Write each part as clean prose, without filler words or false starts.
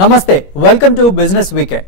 Namaste. Welcome to Business Weekend.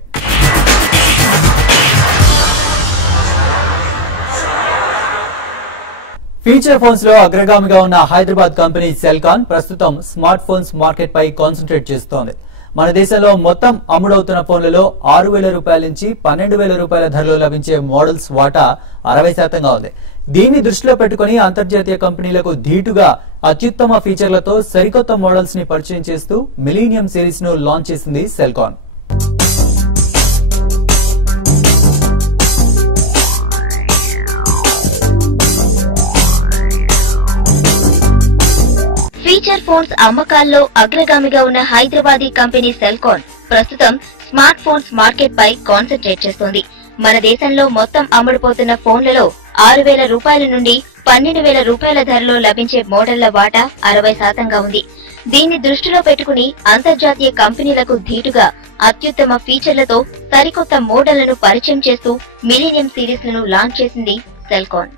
Feature phones లో అగ్రగామిగా ఉన్న హైదరాబాద్ కంపెనీ సెల్కాన్ ప్రస్తుతం స్మార్ట్ ఫోన్స్ మార్కెట్ పై కాన్సంట్రేట్ చేస్తోంది. మన దేశంలో మొత్తం అమ్ముడవుతున్న ఫోన్లలో 6,000 రూపాయల నుంచి 12,000 రూపాయల ధరలో లభించే మోడల్స్ వాటా 60% ఉంది. దీన్ని దృష్టిలో పెట్టుకుని అంతర్జాతీయ కంపెనీలకు ధీటుగా అత్యుత్తమ ఫీచర్లతో సరికొత్త మోడల్స్ ని పరిచయం చేస్తూ మిలీనియం సిరీస్ ను లాంచ్ చేసింది సెల్కాన్. ఫీచర్ ఫోన్స్ అమ్మకాల్లో అగ్రగామిగా ఉన్న హైదరాబాదీ కంపెనీ సెల్కాన్ ప్రస్తుతం స్మార్ట్ ఫోన్స్ మార్కెట్ పై కాన్సంట్రేట్ చేస్తోంది. మన దేశంలో మొత్తం అమ్ముడుపోతున్న ఫోన్లలో 6,000 రూపాయల నుండి 12,000 రూపాయల ధరలో లభించే మోడళ్ల వాటా 60% ఉంది. దీన్ని దృష్టిలో పెట్టుకుని అంతర్జాతీయ కంపెనీలకు ధీటుగా అత్యుత్తమ ఫీచర్లతో సరికొత్త మోడళ్లను పరిచయం చేస్తూ మిలీనియం సిరీస్ లను లాంచ్ చేసింది సెల్కాన్.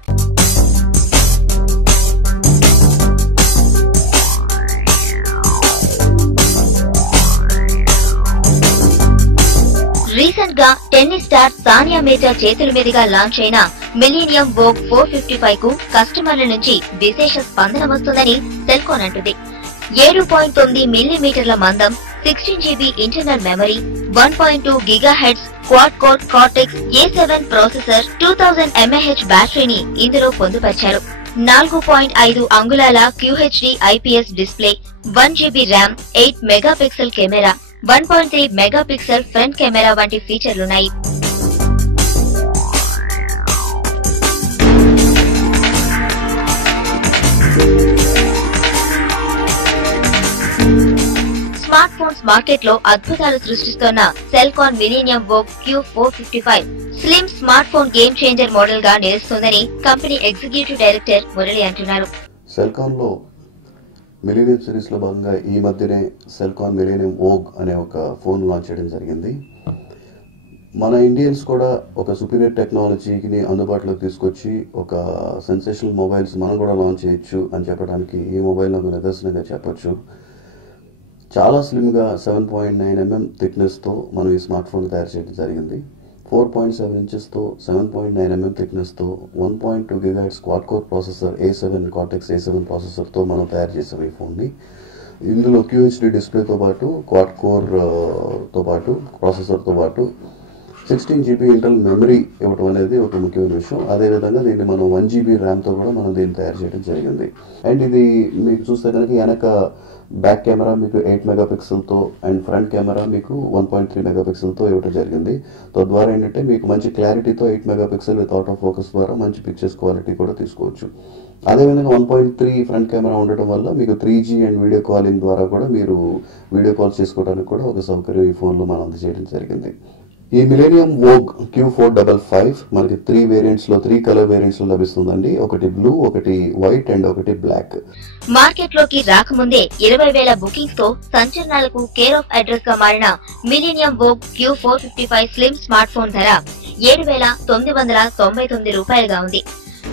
రీసెంట్ గా టెన్నిస్ స్టార్ సానియా మీర్జా చేతుల మీదుగా లాంచ్ అయిన మిలీనియం వోగ్ 455 కు కస్టమర్ల నుంచి విశేష స్పందన వస్తుందని సెల్కాన్ అంటుంది. 7.9 మిల్లీమీటర్ల మందం, 16 GB internal memory, 1.2 GHz quad core Cortex A7 processor, 2000 mAh బ్యాటరీని ఇందులో పొందుపరిచారు. 4.5 అంగుళాల QHD IPS display, 1 GB RAM, 8 megapixel camera, 1.3 megapixel front camera వంటి ఫీచర్లున్నాయి. స్మార్ట్ ఫోన్స్ మార్కెట్ లో అద్భుతాలు సృష్టిస్తున్న Celkon Millennium Vogue Q455 slim smart phone game changer model గా నిలుస్తుందని కంపెనీ ఎగ్జిక్యూటివ్ డైరెక్టర్ మురళి అంటున్నారు. సెల్కాన్ లో మిలీనియం సిరీస్ లో భాగంగా ఈ మధ్యనే సెల్కాన్ మిలీనియం వోగ్ అనే ఒక ఫోన్ లాంచ్ చేయడం జరిగింది. మన ఇండియన్స్ కూడా ఒక సుపీరియర్ టెక్నాలజీని అందుబాటులోకి తీసుకొచ్చి ఒక సెన్సేషనల్ మొబైల్స్ మనం కూడా లాంచ్ చేయొచ్చు అని చెప్పడానికి ఈ మొబైల్ నాకు నిదర్శనంగా చెప్పొచ్చు. చాలా స్లిమ్గా 7.9 mm థిక్నెస్తో మనం ఈ స్మార్ట్ ఫోన్ తయారు చేయడం జరిగింది. 4.7 ఇంచెస్తో 7.9 mm థిక్నెస్తో 1.2 GHz quad core processor A7 cortex A7 ప్రాసెసర్తో మనం తయారు చేసాం ఈ ఫోన్ని. ఇందులో QHD డిస్ప్లేతో పాటు క్వాడ్ కోర్తో పాటు ప్రాసెసర్తో పాటు 16 GB ఇంటర్నల్ మెమరీ ఇవ్వడం అనేది ఒక ముఖ్యమైన విషయం. అదేవిధంగా దీన్ని మనం 1 GB ర్యామ్తో కూడా మనం దీన్ని తయారు చేయడం జరిగింది. అండ్ ఇది మీకు చూస్తే కనుక వెనక బ్యాక్ కెమెరా మీకు 8 మెగాపిక్సెల్తో అండ్ ఫ్రంట్ కెమెరా మీకు 1.3 మెగాపిక్సెల్తో ఇవ్వడం జరిగింది. తద్వారా ఏంటంటే మీకు మంచి క్లారిటీతో 8 megapixel with out of focus ద్వారా మంచి పిక్చర్స్ క్వాలిటీ కూడా తీసుకోవచ్చు. అదేవిధంగా 1.3 ఫ్రంట్ కెమెరా ఉండటం వల్ల మీకు 3G అండ్ వీడియో కాలింగ్ ద్వారా కూడా మీరు వీడియో కాల్స్ చేసుకోవడానికి కూడా ఒక సౌకర్యం ఈ ఫోన్లో మనం అందజేయడం జరిగింది. ఈ మిలీనియం వోగ్ Q455 మనకి 3 కలర్ వేరియంట్స్ లో లభిస్తుందండి. ఒకటి బ్లూ, ఒకటి వైట్ అండ్ ఒకటి బ్లాక్. మార్కెట్ లోకి రాకముందే 20,000 బుకింగ్స్ తో సంచలనాలకు కేర్ ఆఫ్ అడ్రస్ గా మారిన millennium Vogue Q455 slim smart phone ధర 7,999 రూపాయలుగా ఉంది.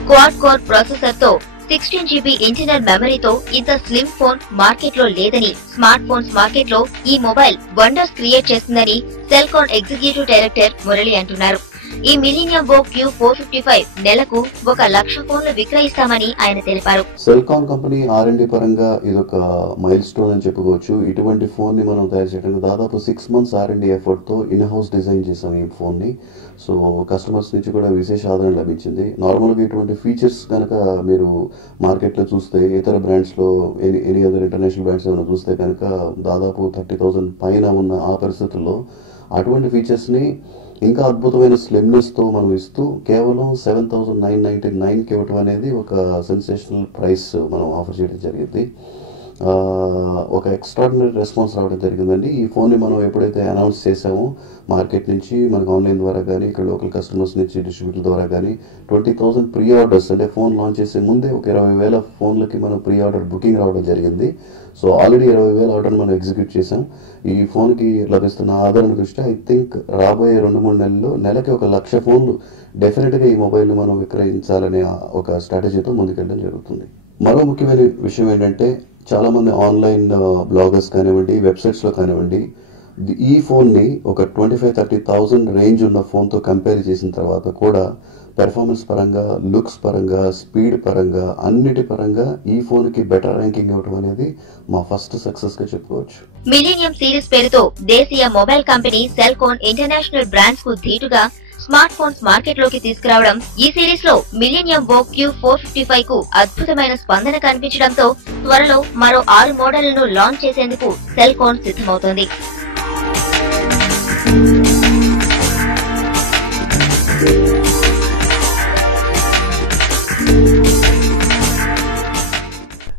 క్వాడ్ కోర్ ప్రాసెసర్ తో 16 GB ఇంటర్నల్ మెమరీతో ఇంత స్లిమ్ ఫోన్ మార్కెట్ లో లేదని, స్మార్ట్ ఫోన్స్ మార్కెట్ లో ఈ మొబైల్ వండర్స్ క్రియేట్ చేస్తుందని సెల్కాన్ ఎగ్జిక్యూటివ్ డైరెక్టర్ మురళి అంటున్నారు. ఈ మిలీనియం వోగ్ Q455 నెలకు 1,00,000 ఫోన్లు విక్రయిస్తామని ఆయన తెలిపారు. సెల్కాన్ కంపెనీ R&D పరంగా ఇదొక మైల్ స్టోన్ అని చెప్పుకోవచ్చు. ఇటువంటి ఫోన్ ని మనం తయారు చేయడానికి దాదాపు 6 months R&D ఎఫర్ట్ తో ఇన్ హౌస్ డిజైన్ చేసాం ఈ ఫోన్ ని. సో కస్టమర్స్ నుంచి కూడా విశేష ఆదరణ లభించింది. నార్మల్గా ఇటువంటి ఫీచర్స్ కనుక మీరు మార్కెట్లో చూస్తే ఇతర బ్రాండ్స్లో ఎనీ అదర్ ఇంటర్నేషనల్ బ్రాండ్స్ ఏమైనా చూస్తే కనుక దాదాపు 30,000 పైన ఉన్న ఆ పరిస్థితుల్లో అటువంటి ఫీచర్స్ని ఇంకా అద్భుతమైన స్లిమ్నెస్తో మనం ఇస్తూ కేవలం 7,999కి ఇవ్వటం అనేది ఒక సెన్సేషనల్ ప్రైస్ మనం ఆఫర్ చేయడం జరిగింది. ఒక ఎక్స్ట్రాడినరీ రెస్పాన్స్ రావడం జరిగిందండి. ఈ ఫోన్ని మనం ఎప్పుడైతే అనౌన్స్ చేసామో మార్కెట్ నుంచి మనకు ఆన్లైన్ ద్వారా కానీ ఇక్కడ లోకల్ కస్టమర్స్ నుంచి డిస్ట్రిబ్యూటర్ ద్వారా కానీ 20,000 ప్రీ ఆర్డర్స్, అంటే ఫోన్ లాంచ్ చేసే ముందే ఒక 20,000 ఫోన్లకి మనం ప్రీ ఆర్డర్ బుకింగ్ రావడం జరిగింది. సో ఆల్రెడీ 20,000 ఆర్డర్ మనం ఎగ్జిక్యూట్ చేసాం. ఈ ఫోన్కి లభిస్తున్న ఆదరణ దృష్ట్యా ఐ థింక్ రాబోయే 2-3 నెలల్లో నెలకి 1,00,000 ఫోన్లు డెఫినెట్గా ఈ మొబైల్ని మనం విక్రయించాలనే ఒక స్ట్రాటజీతో ముందుకెళ్ళడం జరుగుతుంది. మరో ముఖ్యమైన విషయం ఏంటంటే చాలామంది ఆన్లైన్ బ్లాగర్స్ కానివ్వండి, వెబ్సైట్స్లో కానివ్వండి, ఈ ఫోన్ని ఒక 25-30,000 రేంజ్ ఉన్న ఫోన్తో కంపేర్ చేసిన తర్వాత కూడా పెర్ఫార్మెన్స్ పరంగా, లుక్స్ పరంగా, స్పీడ్ పరంగా, అన్నిటి పరంగా ఈ ఫోన్కి బెటర్ ర్యాంకింగ్ ఇవ్వడం అనేది మా ఫస్ట్ సక్సెస్గా చెప్పుకోవచ్చు. మిలీనియం సిరీస్ పేరుతో దేశీయ mobile company Celkon international brands కు ధీటుగా స్మార్ట్ ఫోన్స్ మార్కెట్ లోకి తీసుకురావడం, ఈ సిరీస్ లో మిలీనియం వోగ్ Q455 కు అద్భుతమైన స్పందన కనిపించడంతో త్వరలో మరో 6 మోడళ్లను లాంచ్ చేసేందుకు సెల్కాన్ సిద్ధమవుతోంది.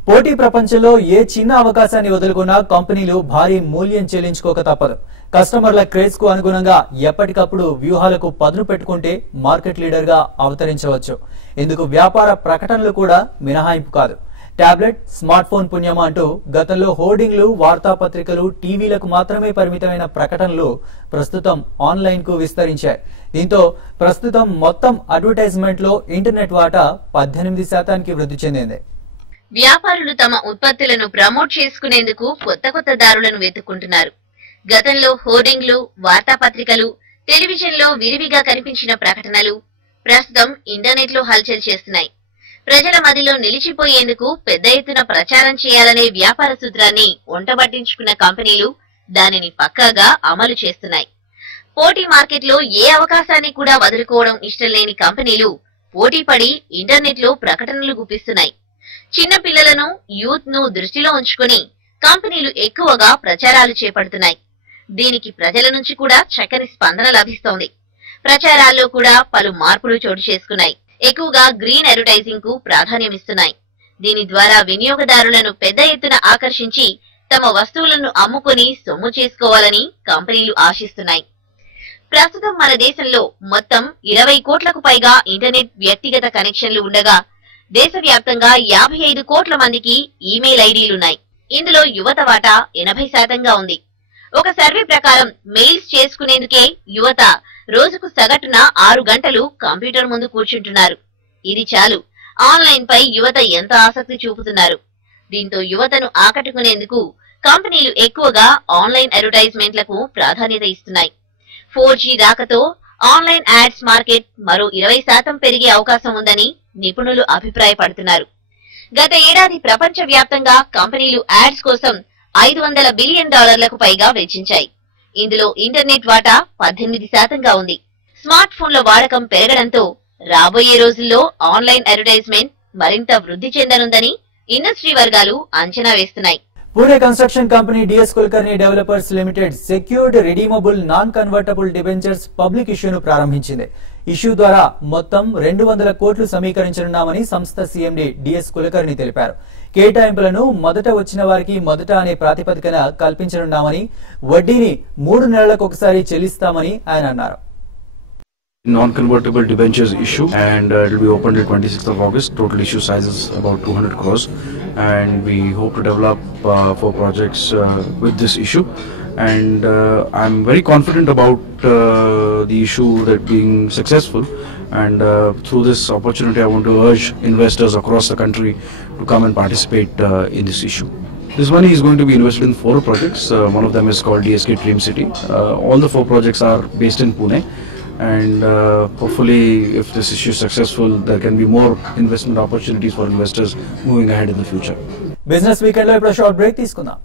పోటీ ప్రపంచంలో ఏ చిన్న అవకాశాన్ని వదులుకున్నా కంపెనీలు భారీ మూల్యం చెల్లించుకోక తప్పదు. కస్టమర్ల క్రేజ్ కు అనుగుణంగా ఎప్పటికప్పుడు వ్యూహాలకు పదును పెట్టుకుంటే మార్కెట్ లీడర్ గా అవతరించవచ్చు. ఇందుకు వ్యాపార ప్రకటనలు కూడా మినహాయింపు కాదు. టాబ్లెట్, స్మార్ట్ ఫోన్ పుణ్యమా అంటూ గతంలో హోర్డింగ్లు, వార్తాపత్రికలు, టీవీలకు మాత్రమే పరిమితమైన ప్రకటనలు ప్రస్తుతం ఆన్లైన్ కు విస్తరించాయి. దీంతో ప్రస్తుతం మొత్తం అడ్వర్టైజ్మెంట్ లో ఇంటర్నెట్ వాటా 18% వృద్ధి చెందింది. వ్యాపారులు తమ ఉత్పత్తులను ప్రమోట్ చేసుకునేందుకు కొత్త కొత్త దారులను వెతుక్కుంటున్నారు. గతంలో హోర్డింగ్లు, వార్తాపత్రికలు, టెలివిజన్లో విరివిగా కనిపించిన ప్రకటనలు ప్రస్తుతం ఇంటర్నెట్ లో హల్చల్ చేస్తున్నాయి. ప్రజల మదిలో నిలిచిపోయేందుకు పెద్ద ఎత్తున ప్రచారం చేయాలనే వ్యాపార సూత్రాన్ని ఒంటబట్టించుకున్న కంపెనీలు దానిని పక్కాగా అమలు చేస్తున్నాయి. పోటీ మార్కెట్లో ఏ అవకాశాన్ని కూడా వదులుకోవడం ఇష్టం లేని కంపెనీలు పోటీపడి ఇంటర్నెట్ లో ప్రకటనలు గుప్పిస్తున్నాయి. చిన్న పిల్లలను, యూత్ ను దృష్టిలో ఉంచుకుని కంపెనీలు ఎక్కువగా ప్రచారాలు చేపడుతున్నాయి. దీనికి ప్రజల నుంచి కూడా చక్కని స్పందన లభిస్తోంది. ప్రచారాల్లో కూడా పలు మార్పులు చోటు చేసుకున్నాయి. ఎక్కువగా గ్రీన్ అడ్వర్టైజింగ్ కు ప్రాధాన్యమిస్తున్నాయి. దీని ద్వారా వినియోగదారులను పెద్ద ఎత్తున ఆకర్షించి తమ వస్తువులను అమ్ముకుని సొమ్ము చేసుకోవాలని కంపెనీలు ఆశిస్తున్నాయి. ప్రస్తుతం మన దేశంలో మొత్తం 20 కోట్లకు పైగా ఇంటర్నెట్ వ్యక్తిగత కనెక్షన్లు ఉండగా దేశవ్యాప్తంగా 55 కోట్ల మందికి ఈమెయిల్ ఐడీలున్నాయి. ఇందులో యువత వాటా 80%గా ఉంది. ఒక సర్వే ప్రకారం మెయిల్స్ చేసుకునేందుకే యువత రోజుకు సగటున 6 గంటలు కంప్యూటర్ ముందు కూర్చుంటున్నారు. ఇది చాలు ఆన్లైన్ పై యువత ఎంత ఆసక్తి చూపుతున్నారు. దీంతో యువతను ఆకట్టుకునేందుకు కంపెనీలు ఎక్కువగా ఆన్లైన్ అడ్వర్టైజ్మెంట్లకు ప్రాధాన్యత ఇస్తున్నాయి. 4G రాకతో ఆన్లైన్ యాడ్స్ మార్కెట్ మరో 20% పెరిగే అవకాశం ఉందని నిపుణులు అభిప్రాయపడుతున్నారు. గత ఏడాది ప్రపంచ వ్యాప్తంగా కంపెనీలు యాడ్స్ కోసం $500 బిలియన్ పైగా వెచ్చించాయి. ఇందులో ఇంటర్నెట్ వాటా 18%గా ఉంది. స్మార్ట్ ఫోన్ల వాడకం పెరగడంతో రాబోయే రోజుల్లో ఆన్లైన్ అడ్వర్టైజ్మెంట్ మరింత వృద్ధి చెందనుందని ఇండస్ట్రీ వర్గాలు అంచనా వేస్తున్నాయి. Pune construction company DS Kulkarni developers limited secured redeemable non convertible debentures public ఇష్యూను ప్రారంభించింది. ఇష్యూ ద్వారా మొత్తం 200 కోట్లు సమీకరించనున్నామని సంస్థ CMD DS కుల్కర్ని తెలిపారు. కేటాయింపులను మొదట వచ్చిన వారికి మొదట అనే ప్రాతిపదికన కల్పించనున్నామని, వడ్డీని 3 నెలలకు ఒకసారి చెల్లిస్తామని ఆయన అన్నారు. Non-convertible debentures issue, and it will be opened till 26th of August. Total issue size is about 200 crores, and we hope to develop 4 projects with this issue. And I'm very confident about the issue that being successful. And through this opportunity, I want to urge investors across the country to come and participate in this issue. This money is going to be invested in 4 projects. One of them is called DSK Dream City. All the 4 projects are based in Pune. And hopefully, if this issue is successful, there can be more investment opportunities for investors moving ahead in the future. Business Weekend లో ఇప్పుడు short break తీసుకుందాం.